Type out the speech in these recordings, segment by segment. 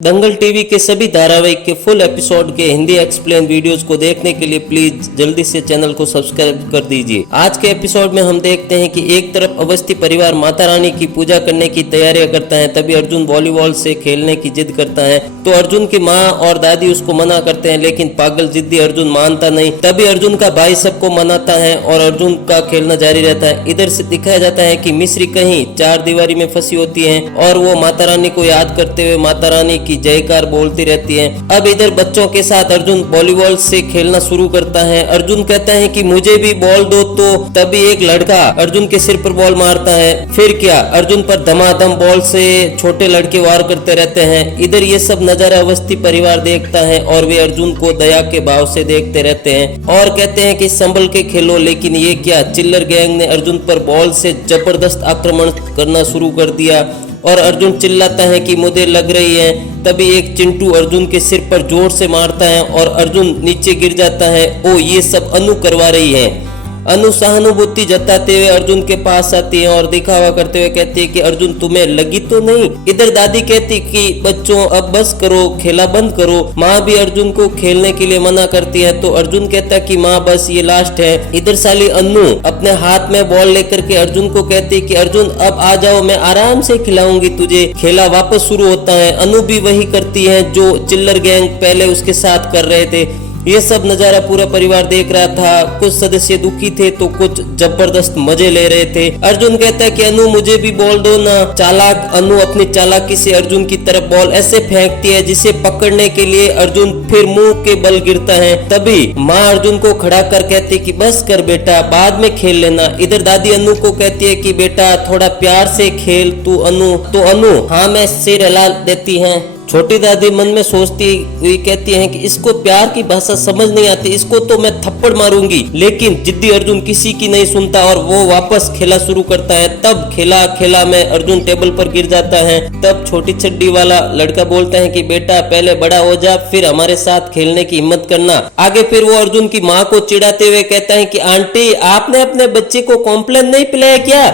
दंगल TV के सभी धारावाहिक के फुल एपिसोड के हिंदी एक्सप्लेन वीडियोस को देखने के लिए प्लीज जल्दी से चैनल को सब्सक्राइब कर दीजिए। आज के एपिसोड में हम देखते हैं कि एक तरफ अवस्थी परिवार माता रानी की पूजा करने की तैयारियां करता है, तभी अर्जुन वॉलीबॉल से खेलने की जिद करता है तो अर्जुन की माँ और दादी उसको मना करते हैं, लेकिन पागल जिद्दी अर्जुन मानता नहीं। तभी अर्जुन का भाई सबको मनाता है और अर्जुन का खेलना जारी रहता है। इधर से दिखाया जाता है कि मिश्री कहीं चार दीवारी में फंसी होती है और वो माता रानी को याद करते हुए माता रानी की जयकार बोलती रहती है। अब इधर बच्चों के साथ अर्जुन वॉलीबॉल से खेलना शुरू करता है। अर्जुन कहता है कि मुझे भी बॉल दो, तो तभी एक लड़का अर्जुन के सिर पर बॉल मारता है। फिर क्या, अर्जुन पर धमाधम बॉल से छोटे लड़के वार करते रहते हैं। इधर ये सब नजारा अवस्थी परिवार देखता है और वे अर्जुन को दया के भाव से देखते रहते हैं और कहते हैं कि संभल के खेलो। लेकिन ये क्या, चिल्लर गैंग ने अर्जुन पर बॉल से जबरदस्त आक्रमण करना शुरू कर दिया और अर्जुन चिल्लाता है कि मुझे लग रही है। तभी एक चिंटू अर्जुन के सिर पर जोर से मारता है और अर्जुन नीचे गिर जाता है। ओ, ये सब अनु करवा रही है। अनु सहानुभूति जताते हुए अर्जुन के पास आती है और दिखावा करते हुए कहती है कि अर्जुन तुम्हें लगी तो नहीं। इधर दादी कहती कि बच्चों अब बस करो, खेला बंद करो। माँ भी अर्जुन को खेलने के लिए मना करती है तो अर्जुन कहता है कि माँ बस ये लास्ट है। इधर साली अनु अपने हाथ में बॉल लेकर के अर्जुन को कहती है कि अर्जुन अब आ जाओ, मैं आराम से खिलाऊंगी तुझे। खेला वापस शुरू होता है। अनु भी वही करती है जो चिल्लर गैंग पहले उसके साथ कर रहे थे। ये सब नजारा पूरा परिवार देख रहा था। कुछ सदस्य दुखी थे तो कुछ जबरदस्त मजे ले रहे थे। अर्जुन कहता है कि अनु मुझे भी बॉल दो ना। चालाक अनु अपनी चालाकी से अर्जुन की तरफ बॉल ऐसे फेंकती है जिसे पकड़ने के लिए अर्जुन फिर मुंह के बल गिरता है। तभी माँ अर्जुन को खड़ा कर कहती कि बस कर बेटा, बाद में खेल लेना। इधर दादी अनु को कहती है कि बेटा थोड़ा प्यार से खेल तू अनु। तो अनु हाँ मैं सिर हिला देती है। छोटी दादी मन में सोचती हुई कहती है कि इसको प्यार की भाषा समझ नहीं आती, इसको तो मैं थप्पड़ मारूंगी। लेकिन जिद्दी अर्जुन किसी की नहीं सुनता और वो वापस खेला शुरू करता है। तब खेला में अर्जुन टेबल पर गिर जाता है। तब छोटी चड्डी वाला लड़का बोलता है कि बेटा पहले बड़ा हो जा, फिर हमारे साथ खेलने की हिम्मत करना। आगे फिर वो अर्जुन की माँ को चिढ़ाते हुए कहता है कि आंटी आपने अपने बच्चे को कॉम्प्लेन नहीं पिलाया क्या।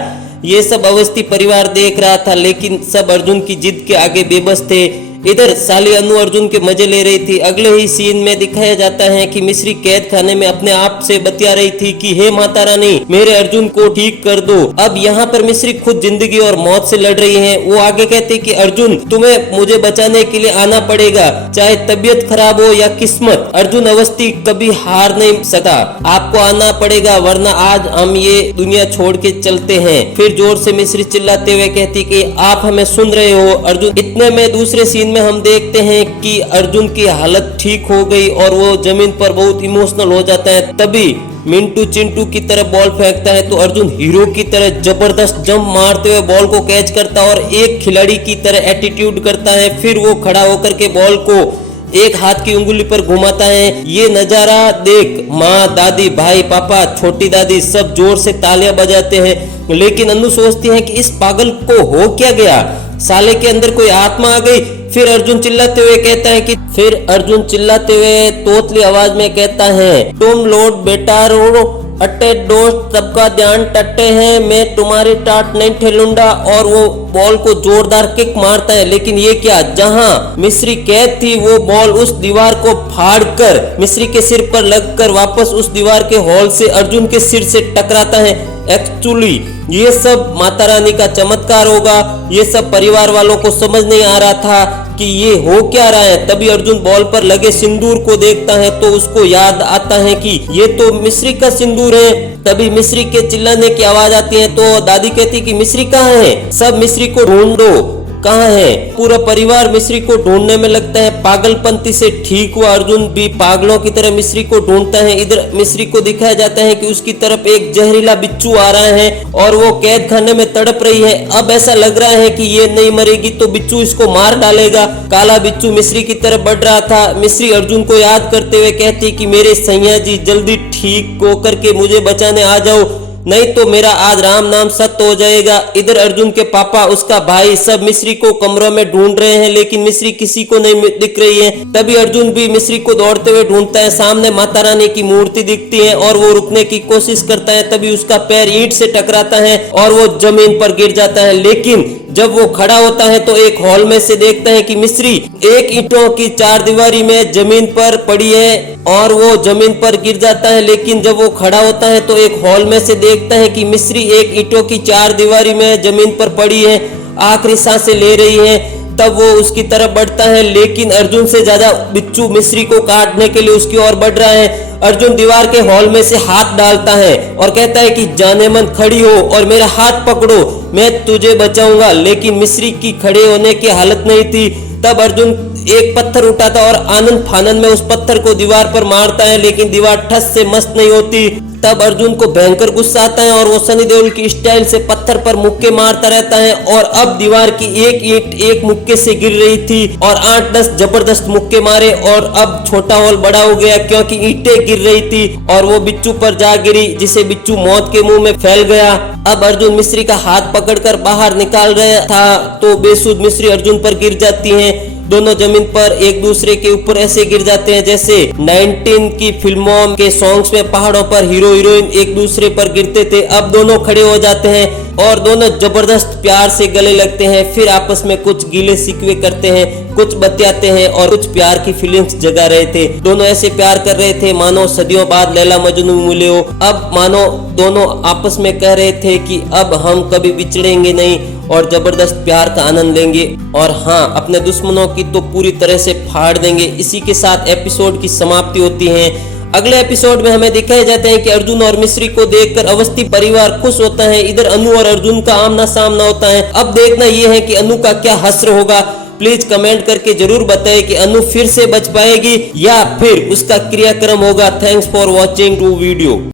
ये सब अवस्थी परिवार देख रहा था, लेकिन सब अर्जुन की जिद के आगे बेबस थे। इधर साली अनु अर्जुन के मजे ले रही थी। अगले ही सीन में दिखाया जाता है कि मिश्री कैद खाने में अपने आप से बतिया रही थी कि हे माता रानी मेरे अर्जुन को ठीक कर दो। अब यहाँ पर मिश्री खुद जिंदगी और मौत से लड़ रही है। वो आगे कहती कि अर्जुन तुम्हें मुझे बचाने के लिए आना पड़ेगा, चाहे तबीयत खराब हो या किस्मत। अर्जुन अवस्थी कभी हार नहीं सकता, आपको आना पड़ेगा वरना आज हम ये दुनिया छोड़ के चलते हैं। फिर जोर से मिश्री चिल्लाते हुए कहती कि आप हमें सुन रहे हो अर्जुन। इतने में दूसरे सीन में हम देखते हैं कि अर्जुन की हालत ठीक हो गई और वो जमीन पर बहुत इमोशनल हो जाता है। तभी मिंटू चिंटू की तरफ बॉल फेंकता है तो अर्जुन हीरो की तरह जबरदस्त जंप मारते हुए बॉल को कैच करता है और एक खिलाड़ी की तरह एटीट्यूड करता है। फिर वो खड़ा होकर के बॉल को एक हाथ की उंगली पर घुमाता है। ये नजारा देख माँ, दादी, भाई, पापा, छोटी दादी सब जोर से तालियां बजाते हैं। लेकिन अनु सोचती है कि इस पागल को हो क्या गया, साले के अंदर कोई आत्मा आ गई। फिर अर्जुन चिल्लाते हुए तोतली आवाज में कहता है तुम लोड बेटा रो अट्टे दोस्त सबका ध्यान टट्टे हैं, मैं तुम्हारी टाट नहीं ठेलूंगा। और वो बॉल को जोरदार किक मारता है। लेकिन ये क्या, जहां मिश्री कैद थी वो बॉल उस दीवार को फाड़कर मिश्री के सिर पर लगकर वापस उस दीवार के होल से अर्जुन के सिर से टकराता है। एक्चुअली ये सब माता रानी का चमत्कार होगा। ये सब परिवार वालों को समझ नहीं आ रहा था कि ये हो क्या रहा है। तभी अर्जुन बॉल पर लगे सिंदूर को देखता है तो उसको याद आता है कि ये तो मिश्री का सिंदूर है। तभी मिश्री के चिल्लाने की आवाज आती है तो दादी कहती कि मिश्री कहाँ है, सब मिश्री को ढूंढो, कहाँ है। पूरा परिवार मिश्री को ढूंढने में लगता है। पागलपंती से ठीक हुआ अर्जुन भी पागलों की तरह मिश्री को ढूंढता है। इधर मिश्री को दिखाया जाता है कि उसकी तरफ एक जहरीला बिच्छू आ रहा है और वो कैद खाने में तड़प रही है। अब ऐसा लग रहा है कि ये नहीं मरेगी तो बिच्छू इसको मार डालेगा। काला बिच्छू मिश्री की तरफ बढ़ रहा था। मिश्री अर्जुन को याद करते हुए कहती कि मेरे सैया जी जल्दी ठीक होकर के मुझे बचाने आ जाओ। नहीं तो मेरा आज राम नाम सत्य हो जाएगा। इधर अर्जुन के पापा, उसका भाई सब मिश्री को कमरों में ढूंढ रहे हैं, लेकिन मिश्री किसी को नहीं दिख रही है। तभी अर्जुन भी मिश्री को दौड़ते हुए ढूंढता है। सामने माता रानी की मूर्ति दिखती है और वो रुकने की कोशिश करता है। तभी उसका पैर ईंट से टकराता है और वो जमीन पर गिर जाता है। लेकिन जब वो खड़ा होता है तो एक हॉल में से देखता है कि मिश्री एक ईंटों की चारदीवारी में जमीन पर पड़ी है और वो जमीन पर गिर जाता है। लेकिन जब वो खड़ा होता है तो एक हॉल में से देखता है कि मिश्री एक ईंटों की चारदीवारी में जमीन पर पड़ी है, आखिरी सांसें ले रही है। तब वो उसकी तरफ बढ़ता है, लेकिन अर्जुन से ज्यादा बिच्छू मिश्री को काटने के लिए उसकी ओर बढ़ रहा है। अर्जुन दीवार के हॉल में से हाथ डालता है और कहता है कि जाने मन खड़ी हो और मेरा हाथ पकड़ो, मैं तुझे बचाऊंगा। लेकिन मिश्री की खड़े होने की हालत नहीं थी। तब अर्जुन एक पत्थर उठाता और आनंद फानंद में उस पत्थर को दीवार पर मारता है, लेकिन दीवार ठस से मस्त नहीं होती। तब अर्जुन को भयंकर गुस्सा आता है और वो सनी देओल की स्टाइल से पत्थर पर मुक्के मारता रहता है। और अब दीवार की एक ईंट एक मुक्के से गिर रही थी और 8-10 जबरदस्त मुक्के मारे और अब छोटा हॉल बड़ा हो गया, क्योंकि ईंटें गिर रही थी और वो बिच्छू पर जा गिरी, जिसे बिच्छू मौत के मुंह में फैल गया। अब अर्जुन मिश्री का हाथ पकड़कर बाहर निकाल रहा था तो बेसुध मिश्री अर्जुन पर गिर जाती हैं। दोनों जमीन पर एक दूसरे के ऊपर ऐसे गिर जाते हैं जैसे 19 की फिल्मों के सॉन्ग्स में पहाड़ों पर हीरो हीरोइन एक दूसरे पर गिरते थे। अब दोनों खड़े हो जाते हैं और दोनों जबरदस्त प्यार से गले लगते हैं। फिर आपस में कुछ गीले शिकवे करते हैं, कुछ बतियाते हैं और कुछ प्यार की फीलिंग्स जगा रहे थे। दोनों ऐसे प्यार कर रहे थे मानो सदियों बाद लैला मजनू मिले हो। अब मानो दोनों आपस में कह रहे थे कि अब हम कभी बिछड़ेंगे नहीं और जबरदस्त प्यार का आनंद लेंगे और हाँ, अपने दुश्मनों की तो पूरी तरह से फाड़ देंगे। इसी के साथ एपिसोड की समाप्ति होती है। अगले एपिसोड में हमें दिखाए जाते हैं कि अर्जुन और मिश्री को देखकर अवस्थी परिवार खुश होता है। इधर अनु और अर्जुन का आमना सामना होता है। अब देखना यह है कि अनु का क्या हश्र होगा। प्लीज कमेंट करके जरूर बताएं कि अनु फिर से बच पाएगी या फिर उसका क्रियाक्रम होगा। Thanks for watching to video.